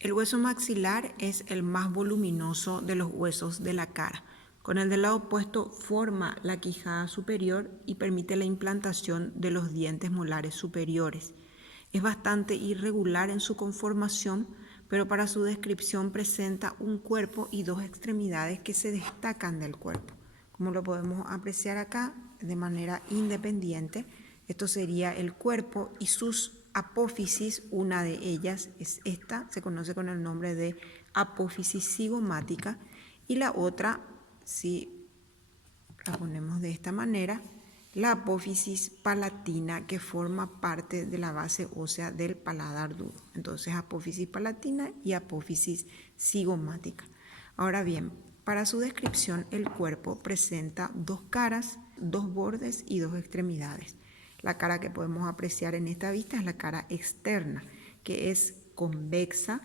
El hueso maxilar es el más voluminoso de los huesos de la cara. Con el del lado opuesto forma la quijada superior y permite la implantación de los dientes molares superiores. Es bastante irregular en su conformación, pero para su descripción presenta un cuerpo y dos extremidades que se destacan del cuerpo. Como lo podemos apreciar acá, de manera independiente, esto sería el cuerpo y sus apófisis. Una de ellas es esta, se conoce con el nombre de apófisis cigomática, y la otra, si la ponemos de esta manera, la apófisis palatina, que forma parte de la base ósea del paladar duro. Entonces, apófisis palatina y apófisis cigomática. Ahora bien, para su descripción, el cuerpo presenta dos caras, dos bordes y dos extremidades. La cara que podemos apreciar en esta vista es la cara externa, que es convexa.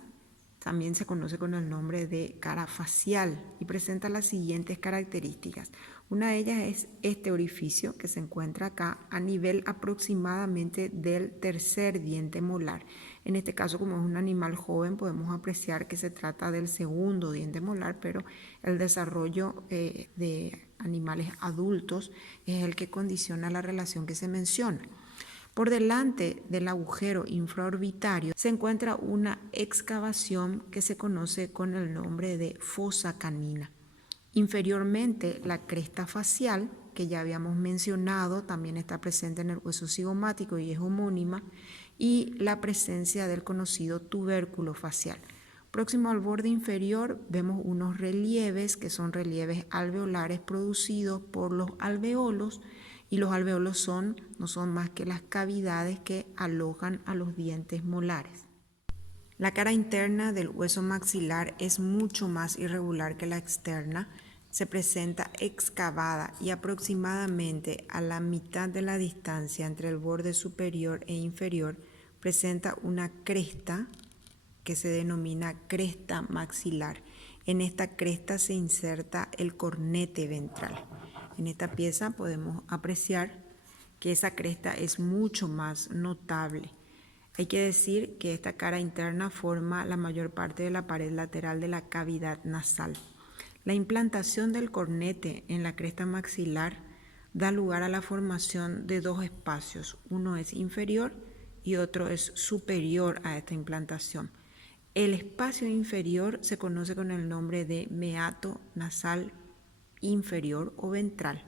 También se conoce con el nombre de cara facial y presenta las siguientes características. Una de ellas es este orificio que se encuentra acá a nivel aproximadamente del tercer diente molar. En este caso, como es un animal joven, podemos apreciar que se trata del segundo diente molar, pero el desarrollo de animales adultos es el que condiciona la relación que se menciona. Por delante del agujero infraorbitario se encuentra una excavación que se conoce con el nombre de fosa canina. Inferiormente, la cresta facial, que ya habíamos mencionado, también está presente en el hueso cigomático y es homónima, y la presencia del conocido tubérculo facial. Próximo al borde inferior vemos unos relieves que son relieves alveolares producidos por los alveolos, y los alveolos no son más que las cavidades que alojan a los dientes molares. La cara interna del hueso maxilar es mucho más irregular que la externa. Se presenta excavada y aproximadamente a la mitad de la distancia entre el borde superior e inferior presenta una cresta que se denomina cresta maxilar. En esta cresta se inserta el cornete ventral. En esta pieza podemos apreciar que esa cresta es mucho más notable. Hay que decir que esta cara interna forma la mayor parte de la pared lateral de la cavidad nasal. La implantación del cornete en la cresta maxilar da lugar a la formación de dos espacios. Uno es inferior y otro es superior a esta implantación. El espacio inferior se conoce con el nombre de meato nasal inferior o ventral,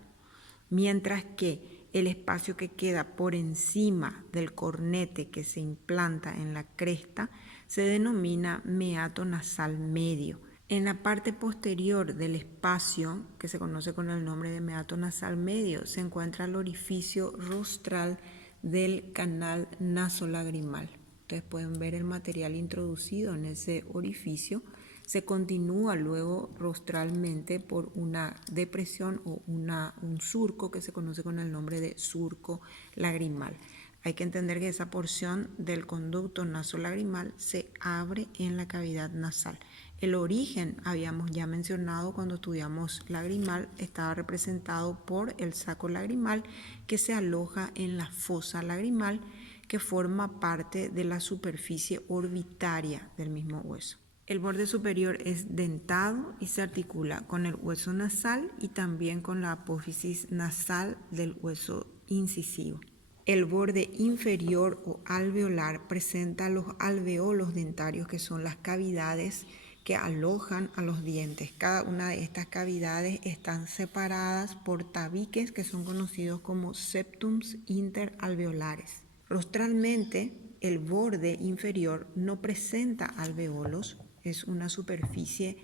mientras que el espacio que queda por encima del cornete que se implanta en la cresta se denomina meato nasal medio. En la parte posterior del espacio, que se conoce con el nombre de meato nasal medio, se encuentra el orificio rostral del canal nasolagrimal. Ustedes pueden ver el material introducido en ese orificio. Se continúa luego rostralmente por una depresión o un surco que se conoce con el nombre de surco lagrimal. Hay que entender que esa porción del conducto nasolagrimal se abre en la cavidad nasal. El origen, habíamos ya mencionado cuando estudiamos lagrimal, estaba representado por el saco lagrimal que se aloja en la fosa lagrimal, que forma parte de la superficie orbitaria del mismo hueso. El borde superior es dentado y se articula con el hueso nasal y también con la apófisis nasal del hueso incisivo. El borde inferior o alveolar presenta los alveolos dentarios, que son las cavidades que alojan a los dientes. Cada una de estas cavidades están separadas por tabiques que son conocidos como septums interalveolares. Rostralmente, el borde inferior no presenta alveolos, es una superficie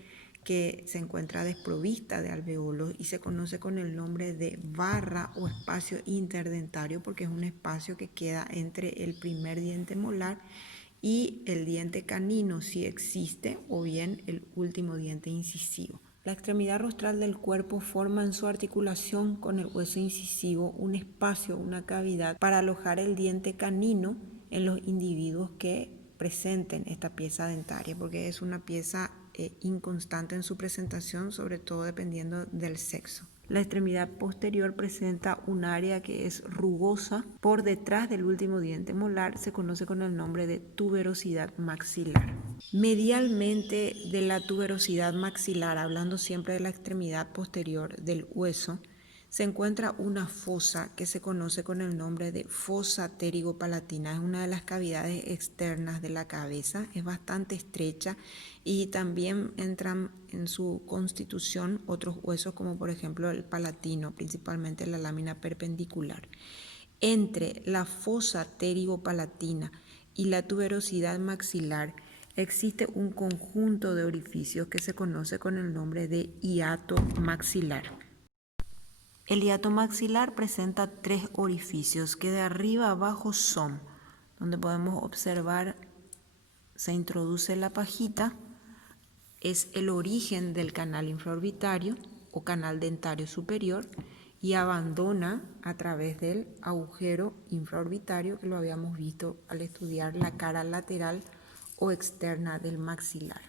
que se encuentra desprovista de alveolos y se conoce con el nombre de barra o espacio interdentario, porque es un espacio que queda entre el primer diente molar y el diente canino, si existe, o bien el último diente incisivo. La extremidad rostral del cuerpo forma en su articulación con el hueso incisivo un espacio, una cavidad para alojar el diente canino en los individuos que presenten esta pieza dentaria, porque es una pieza inconstante en su presentación, sobre todo dependiendo del sexo. La extremidad posterior presenta un área que es rugosa por detrás del último diente molar, se conoce con el nombre de tuberosidad maxilar. Medialmente de la tuberosidad maxilar, hablando siempre de la extremidad posterior del hueso, se encuentra una fosa que se conoce con el nombre de fosa pterigopalatina. Es una de las cavidades externas de la cabeza, es bastante estrecha y también entran en su constitución otros huesos como por ejemplo el palatino, principalmente la lámina perpendicular. Entre la fosa pterigopalatina y la tuberosidad maxilar existe un conjunto de orificios que se conoce con el nombre de hiato maxilar. El hiato maxilar presenta 3 orificios que de arriba a abajo son, donde podemos observar se introduce la pajita, es el origen del canal infraorbitario o canal dentario superior y abandona a través del agujero infraorbitario que lo habíamos visto al estudiar la cara lateral o externa del maxilar.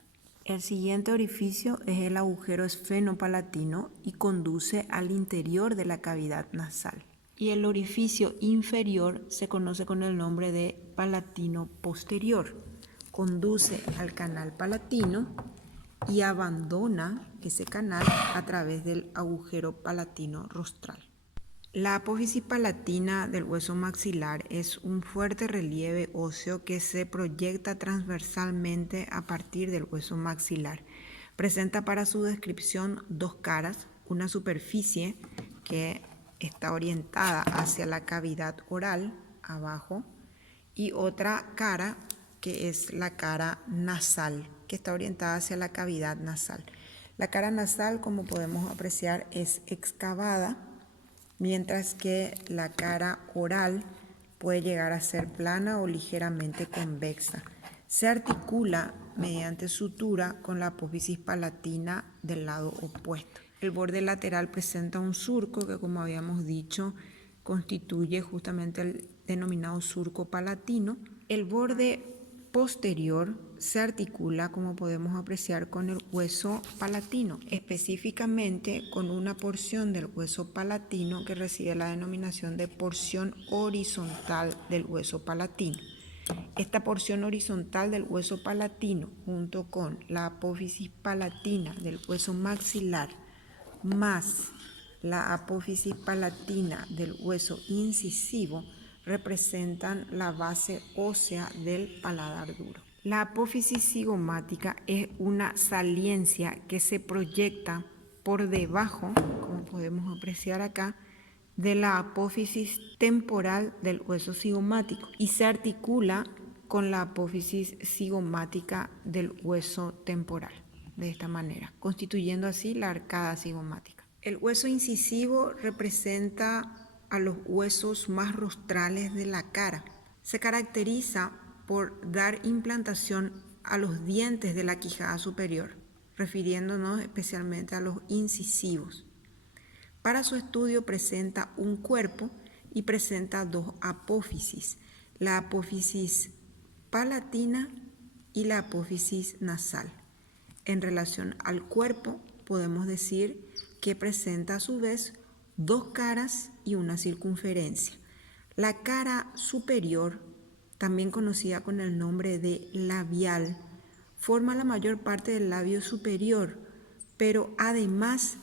El siguiente orificio es el agujero esfenopalatino y conduce al interior de la cavidad nasal. Y el orificio inferior se conoce con el nombre de palatino posterior. Conduce al canal palatino y abandona ese canal a través del agujero palatino rostral. La apófisis palatina del hueso maxilar es un fuerte relieve óseo que se proyecta transversalmente a partir del hueso maxilar. Presenta para su descripción 2 caras, una superficie que está orientada hacia la cavidad oral, abajo, y otra cara que es la cara nasal, que está orientada hacia la cavidad nasal. La cara nasal, como podemos apreciar, es excavada, mientras que la cara oral puede llegar a ser plana o ligeramente convexa. Se articula mediante sutura con la apófisis palatina del lado opuesto. El borde lateral presenta un surco que, como habíamos dicho, constituye justamente el denominado surco palatino. El borde posterior se articula, como podemos apreciar, con el hueso palatino, específicamente con una porción del hueso palatino que recibe la denominación de porción horizontal del hueso palatino. Esta porción horizontal del hueso palatino, junto con la apófisis palatina del hueso maxilar, más la apófisis palatina del hueso incisivo, representan la base ósea del paladar duro. La apófisis cigomática es una saliencia que se proyecta por debajo, como podemos apreciar acá, de la apófisis temporal del hueso cigomático y se articula con la apófisis cigomática del hueso temporal, de esta manera, constituyendo así la arcada cigomática. El hueso incisivo representa a los huesos más rostrales de la cara. Se caracteriza por dar implantación a los dientes de la quijada superior, refiriéndonos especialmente a los incisivos. Para su estudio presenta un cuerpo y presenta 2 apófisis, la apófisis palatina y la apófisis nasal. En relación al cuerpo, podemos decir que presenta a su vez 2 caras y una circunferencia. La cara superior, también conocida con el nombre de labial, forma la mayor parte del labio superior, pero además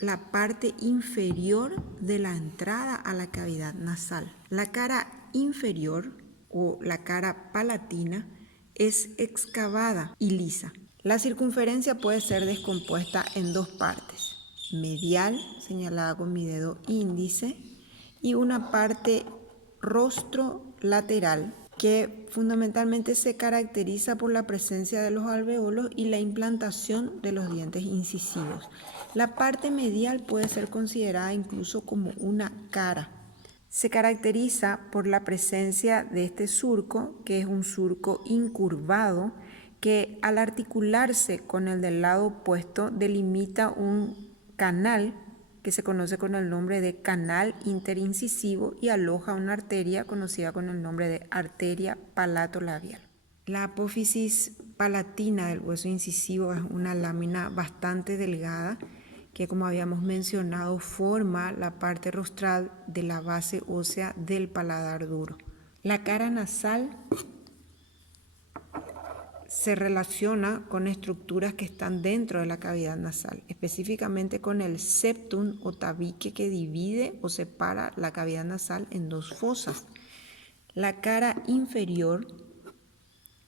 la parte inferior de la entrada a la cavidad nasal. La cara inferior o la cara palatina es excavada y lisa. La circunferencia puede ser descompuesta en 2 partes, medial, señalada con mi dedo índice, y una parte rostro lateral, que fundamentalmente se caracteriza por la presencia de los alveolos y la implantación de los dientes incisivos. La parte medial puede ser considerada incluso como una cara. Se caracteriza por la presencia de este surco, que es un surco incurvado, que al articularse con el del lado opuesto delimita un canal que se conoce con el nombre de canal interincisivo y aloja una arteria conocida con el nombre de arteria palatolabial. La apófisis palatina del hueso incisivo es una lámina bastante delgada que, como habíamos mencionado, forma la parte rostral de la base ósea del paladar duro. La cara nasal se relaciona con estructuras que están dentro de la cavidad nasal, específicamente con el septum o tabique que divide o separa la cavidad nasal en dos fosas. La cara inferior,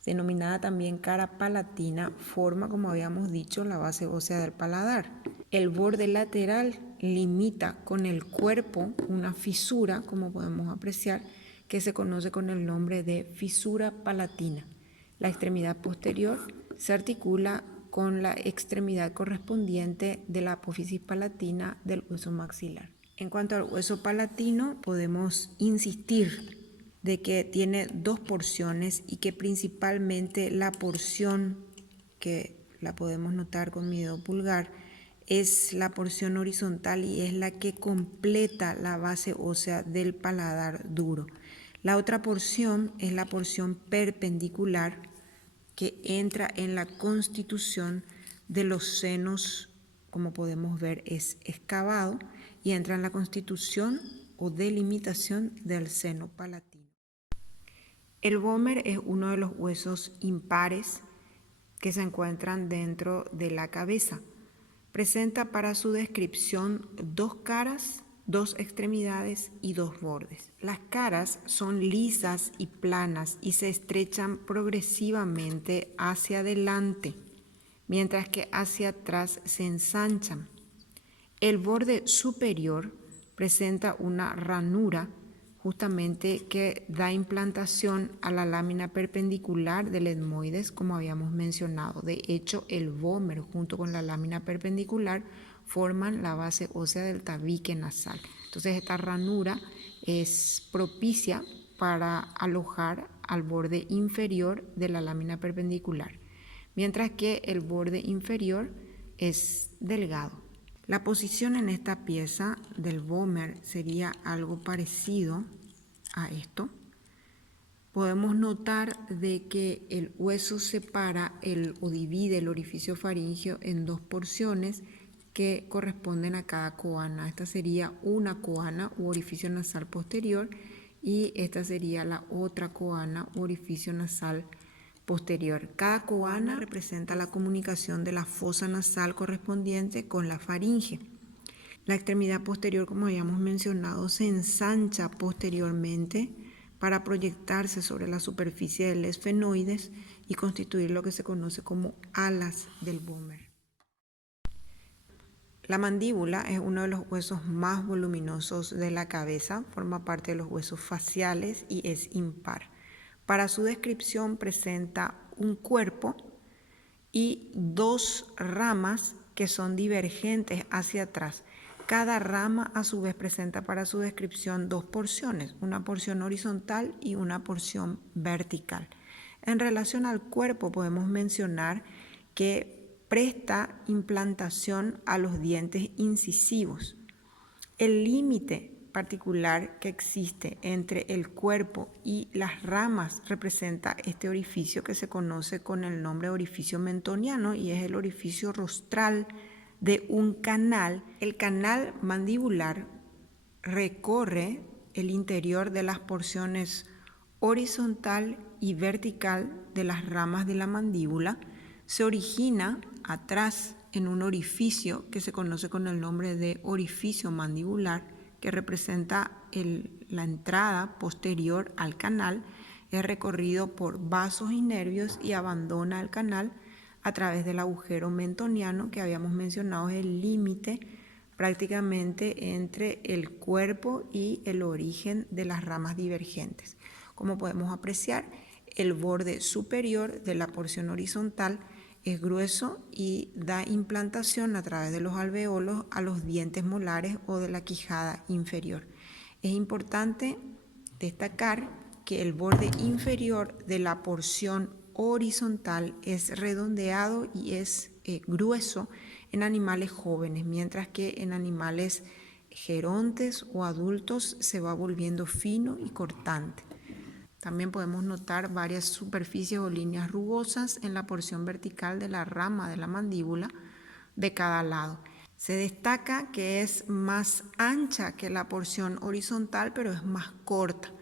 denominada también cara palatina, forma, como habíamos dicho, la base ósea del paladar. El borde lateral limita con el cuerpo una fisura, como podemos apreciar, que se conoce con el nombre de fisura palatina. La extremidad posterior se articula con la extremidad correspondiente de la apófisis palatina del hueso maxilar. En cuanto al hueso palatino, podemos insistir de que tiene dos porciones y que principalmente la porción que la podemos notar con mi dedo pulgar es la porción horizontal y es la que completa la base ósea del paladar duro. La otra porción es la porción perpendicular que entra en la constitución de los senos, como podemos ver es excavado, y entra en la constitución o delimitación del seno palatino. El vómer es uno de los huesos impares que se encuentran dentro de la cabeza. Presenta para su descripción dos caras, dos extremidades y dos bordes. Las caras son lisas y planas y se estrechan progresivamente hacia adelante, mientras que hacia atrás se ensanchan. El borde superior presenta una ranura justamente que da implantación a la lámina perpendicular del etmoides, como habíamos mencionado. De hecho, el vómer junto con la lámina perpendicular forman la base ósea del tabique nasal. Entonces, esta ranura es propicia para alojar al borde inferior de la lámina perpendicular, mientras que el borde inferior es delgado. La posición en esta pieza del vómer sería algo parecido a esto. Podemos notar de que el hueso separa o divide el orificio faríngeo en dos porciones que corresponden a cada coana. Esta sería una coana u orificio nasal posterior y esta sería la otra coana u orificio nasal posterior. Cada coana representa la comunicación de la fosa nasal correspondiente con la faringe. La extremidad posterior, como habíamos mencionado, se ensancha posteriormente para proyectarse sobre la superficie del esfenoides y constituir lo que se conoce como alas del vómer. La mandíbula es uno de los huesos más voluminosos de la cabeza, forma parte de los huesos faciales y es impar. Para su descripción presenta un cuerpo y dos ramas que son divergentes hacia atrás. Cada rama a su vez presenta para su descripción dos porciones, una porción horizontal y una porción vertical. En relación al cuerpo podemos mencionar que presta implantación a los dientes incisivos. El límite particular que existe entre el cuerpo y las ramas representa este orificio que se conoce con el nombre de orificio mentoniano y es el orificio rostral de un canal. El canal mandibular recorre el interior de las porciones horizontal y vertical de las ramas de la mandíbula. Se origina atrás en un orificio que se conoce con el nombre de orificio mandibular, que representa la entrada posterior al canal. Es recorrido por vasos y nervios y abandona el canal a través del agujero mentoniano que habíamos mencionado, es el límite prácticamente entre el cuerpo y el origen de las ramas divergentes. Como podemos apreciar, el borde superior de la porción horizontal es grueso y da implantación a través de los alveolos a los dientes molares o de la quijada inferior. Es importante destacar que el borde inferior de la porción horizontal es redondeado y es grueso en animales jóvenes, mientras que en animales gerontes o adultos se va volviendo fino y cortante. También podemos notar varias superficies o líneas rugosas en la porción vertical de la rama de la mandíbula de cada lado. Se destaca que es más ancha que la porción horizontal, pero es más corta.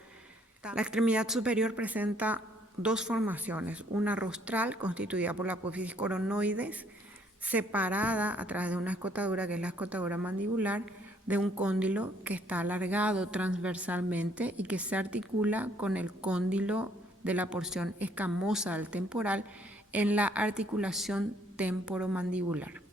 La extremidad superior presenta dos formaciones, una rostral constituida por la apófisis coronoides, separada a través de una escotadura, que es la escotadura mandibular, de un cóndilo que está alargado transversalmente y que se articula con el cóndilo de la porción escamosa del temporal en la articulación temporomandibular.